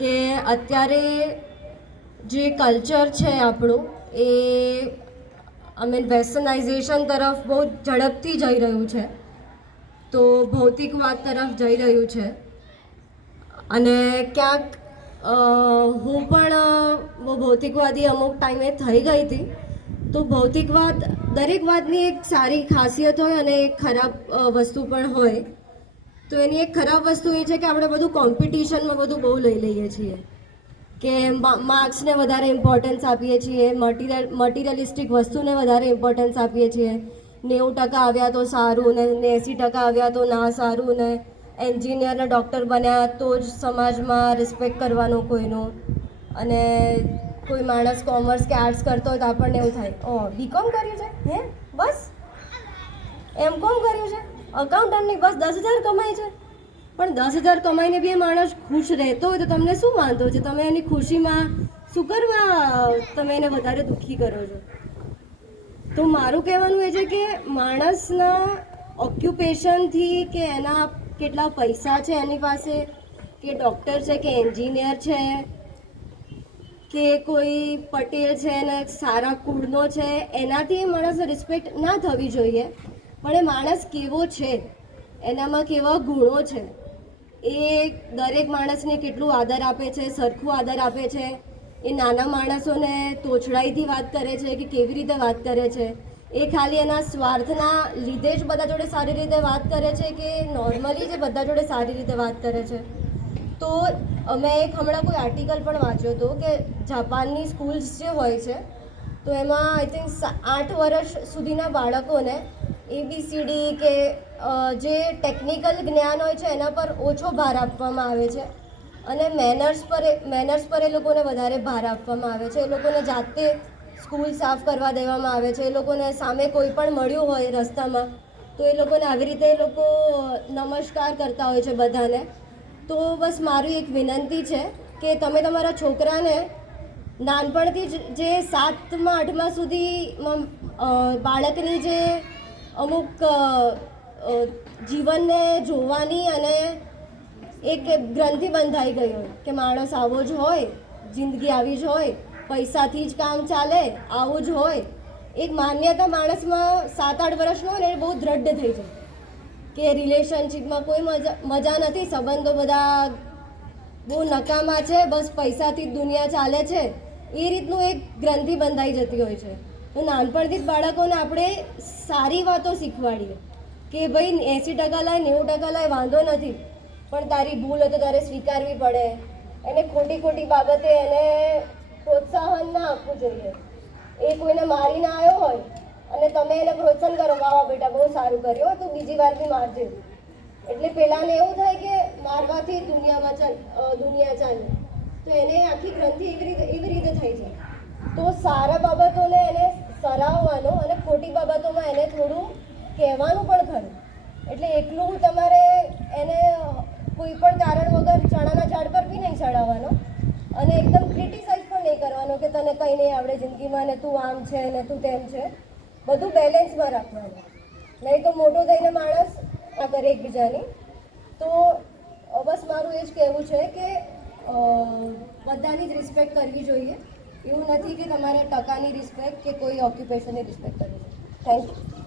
કે અત્યારે જે કલ્ચર છે આપણું એ વેસ્ટર્નાઇઝેશન તરફ બહુ ઝડપથી જઈ રહ્યું છે, તો ભૌતિકવાદ તરફ જઈ રહ્યું છે. અને ક્યાંક હું પણ બહુ ભૌતિકવાદી અમુક ટાઈમે થઈ ગઈ હતી. તો ભૌતિકવાદ દરેક વાતની એક સારી ખાસિયત હોય અને એક ખરાબ વસ્તુ પણ હોય. તો એની એક ખરાબ વસ્તુ એ છે કે આપણે બધું કોમ્પિટિશનમાં બધું બહુ લઈ લઈએ છીએ, કે માર્ક્સને વધારે ઇમ્પોર્ટન્સ આપીએ છીએ, મટીરિયલિસ્ટિક વસ્તુને વધારે ઇમ્પોર્ટન્સ આપીએ છીએ. 90% આવ્યા તો સારું ને 80% આવ્યા તો ના સારું ને એન્જિનિયર ને ડૉક્ટર બન્યા તો જ સમાજમાં રિસ્પેક્ટ કરવાનો કોઈનો. અને કોઈ માણસ કોમર્સ કે આર્ટ્સ કરતો હોય તો આપણને એવું થાય, ઓ બીકોમ કર્યું છે, હે બસ એમ.કોમ કર્યું છે, અકાઉન્ટન્ટની બસ 10,000 કમાય છે. પણ 10,000 કમાઈને બી એ માણસ ખુશ રહેતો હોય તો તમને શું વાંધો છે? તમે એની ખુશીમાં શું કરવા તમે એને વધારે દુઃખી કરો છો? તો મારું કહેવાનું એ છે કે માણસના ઓક્યુપેશનથી કે એના કેટલા પૈસા છે એની પાસે, કે ડૉક્ટર છે કે એન્જિનિયર છે કે કોઈ પટેલ છે ને સારા કુળનો છે, એનાથી માણસને રિસ્પેક્ટ ના થવી જોઈએ. પણ એ માણસ કેવો છે, એનામાં કેવા ગુણો છે, એ દરેક માણસને કેટલું આદર આપે છે, સરખું આદર આપે છે. એ નાના માણસોને તોછડાઈથી વાત કરે છે કે કેવી રીતે વાત કરે છે, એ ખાલી એના સ્વાર્થના લીધે જ બધા જોડે સારી રીતે વાત કરે છે કે નોર્મલી જે બધા જોડે સારી રીતે વાત કરે છે. તો મેં એક હમણાં કોઈ આર્ટિકલ પણ વાંચ્યો હતો કે જાપાનની સ્કૂલ્સ જે હોય છે તો એમાં આઈ થિંક 8 વર્ષ સુધીના બાળકોને ABCD કે જે ટેકનિકલ જ્ઞાન હોય છે એના પર ઓછો ભાર આપવામાં આવે છે અને મેનર્સ પર એ લોકોને વધારે ભાર આપવામાં આવે છે. એ લોકોને જાતે સ્કૂલ સાફ કરવા દેવામાં આવે છે. એ લોકોને સામે કોઈ પણ મળ્યું હોય રસ્તામાં તો એ લોકોને આવી રીતે એ લોકો નમસ્કાર કરતા હોય છે બધાને. તો બસ મારી એક વિનંતી છે કે તમે તમારા છોકરાને નાનપણથી જ જે 7મા 8મા સુધી બાળકની જે અમુક જીવનને જોવાની અને એક ગ્રંથિ બંધાઈ ગઈ હોય કે માણસ આવો જ હોય, જિંદગી આવી જ હોય, પૈસાથી જ કામ ચાલે, આવું જ હોય, એક માન્યતા માણસમાં 7-8 વર્ષનો હોય ને એ બહુ દ્રઢ થઈ જાય કે રિલેશનશિપમાં કોઈ મજા નથી, સંબંધો બધા બહુ નકામા છે, બસ પૈસાથી જ દુનિયા ચાલે છે, એ રીતનું એક ગ્રંથિ બંધાઈ જતી હોય છે. તો નાનપણથી જ બાળકોને આપણે સારી વાતો શીખવાડીએ કે ભાઈ 80% લાય 90% લાય વાંધો નથી, પણ તારી ભૂલ હોય તો તારે સ્વીકારવી પડે. એને ખોટી બાબતે એને પ્રોત્સાહન ના આપવું જોઈએ. એ કોઈને મારીને આવ્યો હોય અને તમે એને પ્રોત્સાહન કરો, વાહ બેટા બહુ સારું કર્યું, તું બીજી વાર બી મારજે. એટલે પેલાને એવું થાય કે મારવાથી દુનિયા ચાલે, તો એને આખી ગ્રંથિ એવી રીતે થઈ જાય. તો સારા બાબતોને એને સરાહવાનો અને ખોટી બાબતોમાં એને થોડું કહેવાનું પણ ખરું. એટલે એકલું તમારે એને કોઈ પણ કારણ વગર ચણાના ઝાડ પર બી નહીં ચડાવવાનો અને એકદમ ક્રિટિસાઇઝ પણ નહીં કરવાનો કે તને કંઈ નહીં આવડે જિંદગીમાં ને તું આમ છે ને તું તેમ છે. બધું બેલેન્સમાં રાખવાનું, નહીં તો મોટો થઈને માણસ આ કરે એકબીજાની. તો બસ મારું એ જ કહેવું છે કે બધાની જ રિસ્પેક્ટ કરવી જોઈએ. એવું નથી કે તમારે ટકાની રિસ્પેક્ટ કે કોઈ ઓક્યુપેશનની રિસ્પેક્ટ કરવી જોઈએ. Thank you.